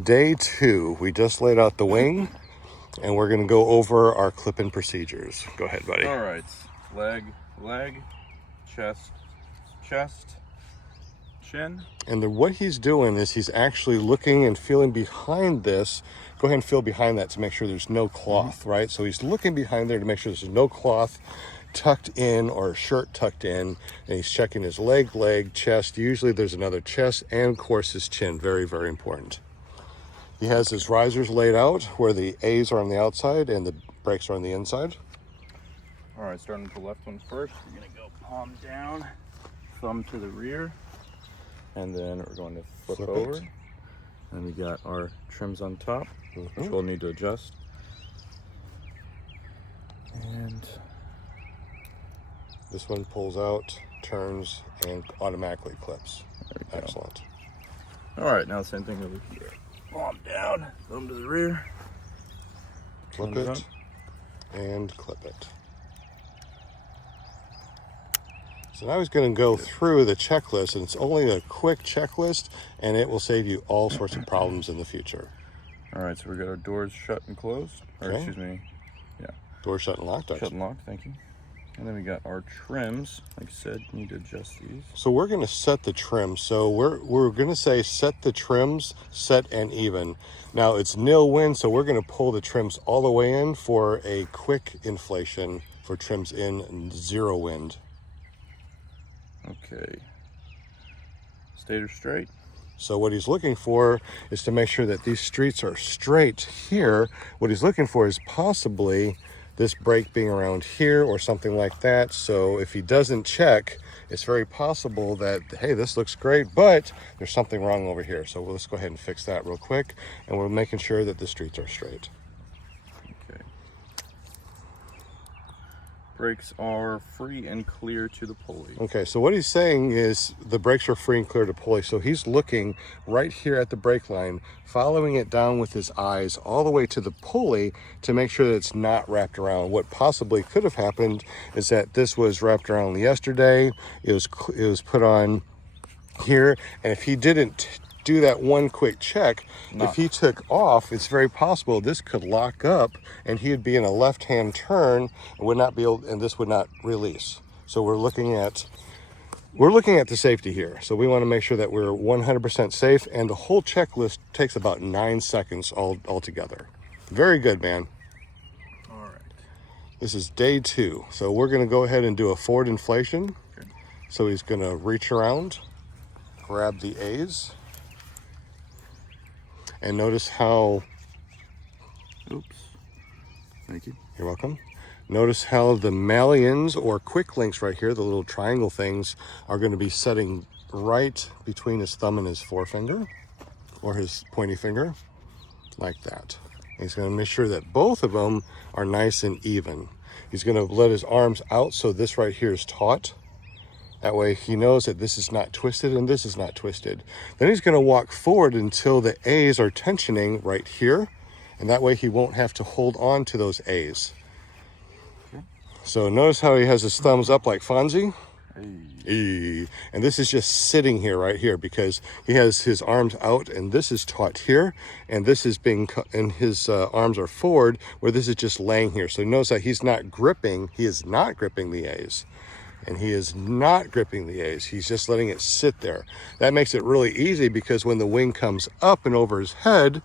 Day 2, we just laid out the wing, and we're gonna go over our clip-in procedures. Go ahead, buddy. All right, leg, chest, chin. And what he's doing is he's actually looking and feeling behind this. Go ahead and feel behind that to make sure there's no cloth, right? So he's looking behind there to make sure there's no cloth tucked in or shirt tucked in, and he's checking his leg, chest. Usually there's another chest, and of course his chin. Very, very important. He has his risers laid out where the A's are on the outside and the brakes are on the inside. All right, starting with the left ones first. We're gonna go palm down, thumb to the rear, and then we're going to flip over. It. And we got our trims on top, which we'll need to adjust. And this one pulls out, turns, and automatically clips. Excellent. All right, now the same thing over here. Palm down, thumb to the rear. Flip it and clip it. So now he's going to go through the checklist, and it's only a quick checklist, and it will save you all sorts of problems in the future. All right, so we got our doors shut and closed. Or Okay. excuse me, yeah. Doors shut and locked. Shut and locked, thank you. And then we got our trims. Like I said, need to adjust these. So we're going to set the trim. So we're going to say set the trims, set and even. Now it's nil wind, so we're going to pull the trims all the way in for a quick inflation for trims in 0 wind. Okay. Stator straight. So what he's looking for is to make sure that these streets are straight here. What he's looking for is possibly this brake being around here or something like that. So if he doesn't check, it's very possible that, hey, this looks great, but there's something wrong over here. So let's go ahead and fix that real quick. And we're making sure that the streets are straight. Okay. Brakes are free and clear to the pulley. Okay, so what he's saying is the brakes are free and clear to pulley. So he's looking right here at the brake line, following it down with his eyes all the way to the pulley to make sure that it's not wrapped around. What possibly could have happened is that this was wrapped around yesterday. It was put on here, and if he didn't do that one quick check, if he took off, it's very possible this could lock up and he'd be in a left-hand turn and would not be able, and this would not release. So we're looking at the safety here. So we want to make sure that we're 100% safe, and the whole checklist takes about 9 seconds altogether. Very good, man. All right. This is day 2. So we're going to go ahead and do a forward inflation. Okay. So he's going to reach around, grab the A's, and notice how, oops, thank you. You're welcome. Notice how the malleons or quick links right here, the little triangle things, are going to be setting right between his thumb and his forefinger, or his pointy finger, like that. And he's going to make sure that both of them are nice and even. He's going to let his arms out so this right here is taut. That way he knows that this is not twisted and this is not twisted. Then he's going to walk forward until the A's are tensioning right here. And that way he won't have to hold on to those A's. Okay. So notice how he has his thumbs up like Fonzie. Hey. And this is just sitting here right here because he has his arms out and this is taut here. And this is being, and his arms are forward where this is just laying here. So notice that he's not gripping, he is not gripping the A's. And he is not gripping the A's. He's just letting it sit there. That makes it really easy because when the wing comes up and over his head,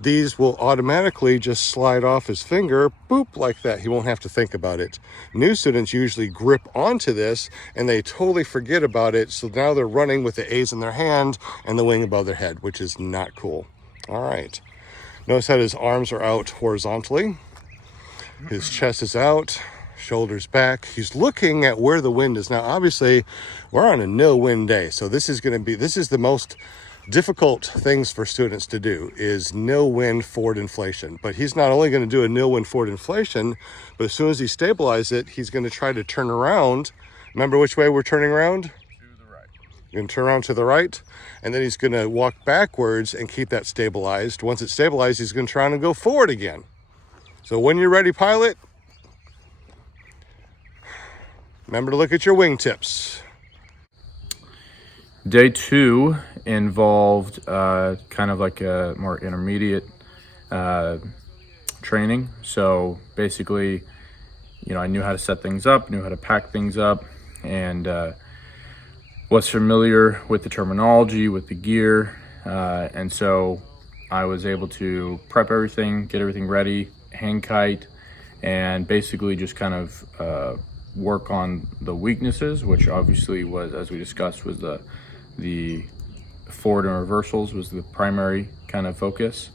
these will automatically just slide off his finger, boop, like that. He won't have to think about it. New students usually grip onto this and they totally forget about it. So now they're running with the A's in their hand and the wing above their head, which is not cool. All right. Notice that his arms are out horizontally. His chest is out. Shoulders back. He's looking at where the wind is. Now, obviously, we're on a no wind day. So this is the most difficult things for students to do is nil wind forward inflation. But he's not only going to do a nil wind forward inflation, but as soon as he stabilizes it, he's going to try to turn around. Remember which way we're turning around? To the right. You're going to turn around to the right, and then he's going to walk backwards and keep that stabilized. Once it's stabilized, he's going to try and go forward again. So when you're ready, pilot, remember to look at your wingtips. Day 2 involved kind of like a more intermediate training. So basically, I knew how to set things up, knew how to pack things up, and was familiar with the terminology, with the gear, and so I was able to prep everything, get everything ready, hang kite, and basically just kind of work on the weaknesses, which obviously was, as we discussed, was the forward and reversals was the primary kind of focus.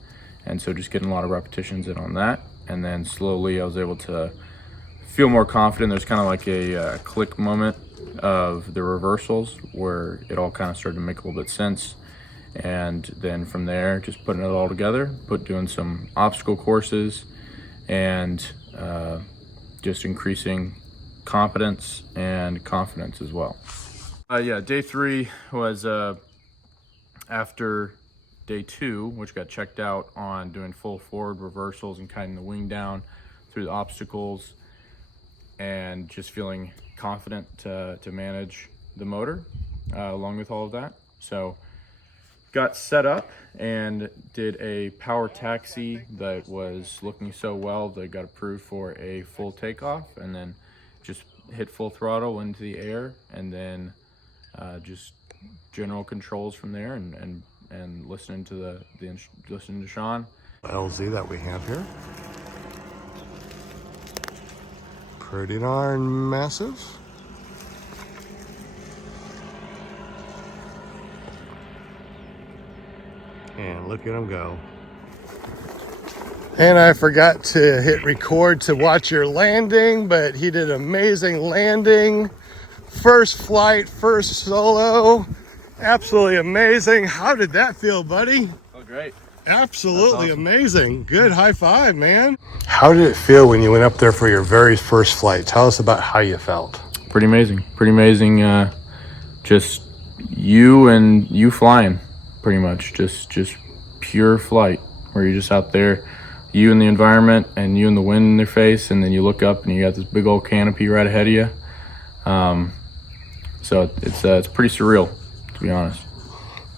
And so just getting a lot of repetitions in on that, and then slowly I was able to feel more confident. There's kind of like a click moment of the reversals where it all kind of started to make a little bit sense. And then from there, just putting it all together, doing some obstacle courses, and just increasing competence and confidence as well. Yeah, day 3 was after day 2, which got checked out on doing full forward reversals and kiting the wing down through the obstacles, and just feeling confident to manage the motor along with all of that. So got set up and did a power taxi that was looking so well that got approved for a full takeoff, and then just hit full throttle into the air, and then just general controls from there, and listening to listening to Sean. LZ that we have here. Pretty darn massive. And look at him go. And I forgot to hit record to watch your landing, but he did an amazing landing. First flight, first solo. Absolutely amazing. How did that feel, buddy? Oh, great. Absolutely awesome. Amazing. Good high five, man. How did it feel when you went up there for your very first flight? Tell us about how you felt. Pretty amazing. Just you flying, pretty much. Just pure flight, where you're just out there, you in the environment and you in the wind in their face, and then you look up and you got this big old canopy right ahead of you. So it's pretty surreal, to be honest.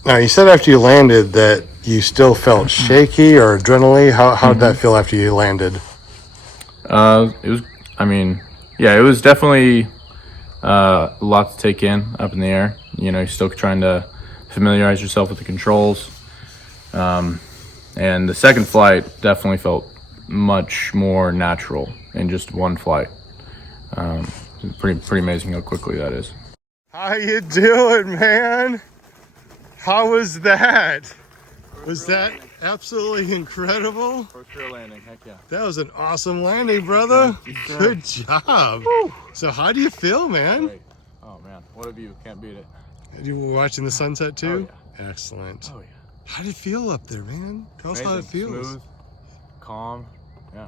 Now, you said after you landed that you still felt shaky or adrenaline. How did that feel after you landed? It was, it was definitely a lot to take in up in the air. You're still trying to familiarize yourself with the controls. And the second flight definitely felt much more natural in just one flight. Pretty amazing how quickly that is. How you doing, man? How was that? Was that absolutely incredible? First real landing, heck yeah. That was an awesome landing, brother. Good job. Woo. So how do you feel, man? Great. Oh man, what a view, can't beat it. You were watching the sunset too? Oh, yeah. Excellent. Oh yeah. How did it feel up there, man? Tell us how it feels. Smooth, calm, yeah.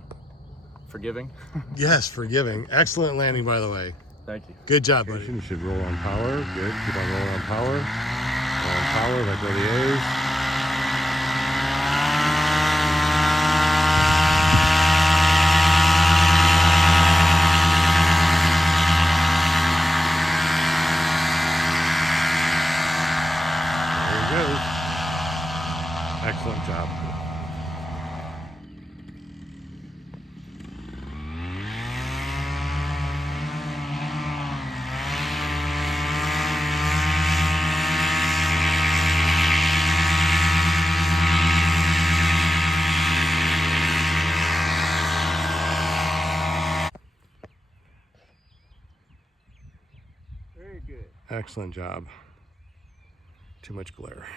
Forgiving. Yes, forgiving. Excellent landing, by the way. Thank you. Good job, buddy. You should roll on power. Good. Keep on rolling on power. Roll on power, like where the A's. There he goes. Excellent job. Very good. Excellent job. Too much glare.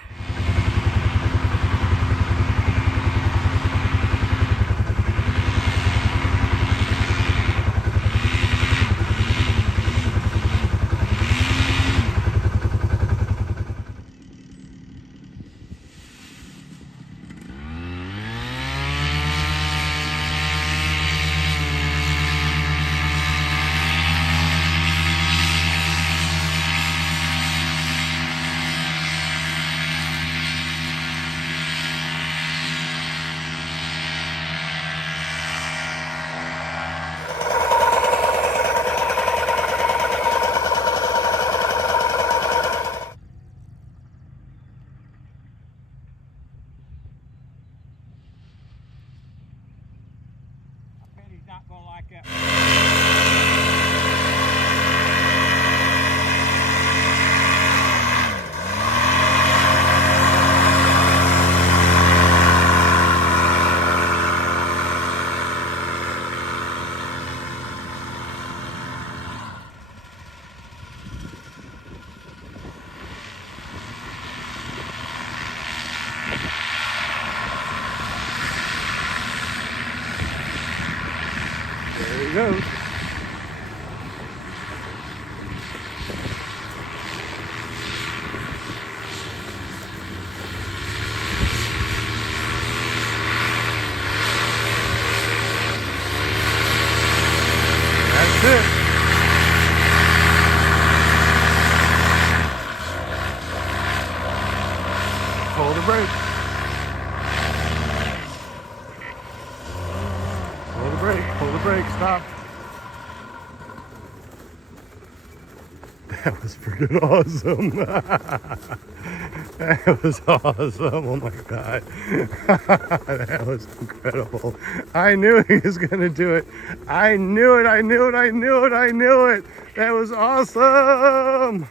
not gonna like that. There he goes. That's it. Pull the brake. Pull the brake. Pull the brake. Stop. That was freaking awesome. That was awesome. Oh my God. That was incredible. I knew he was going to do it. I knew it. I knew it. I knew it. I knew it. That was awesome.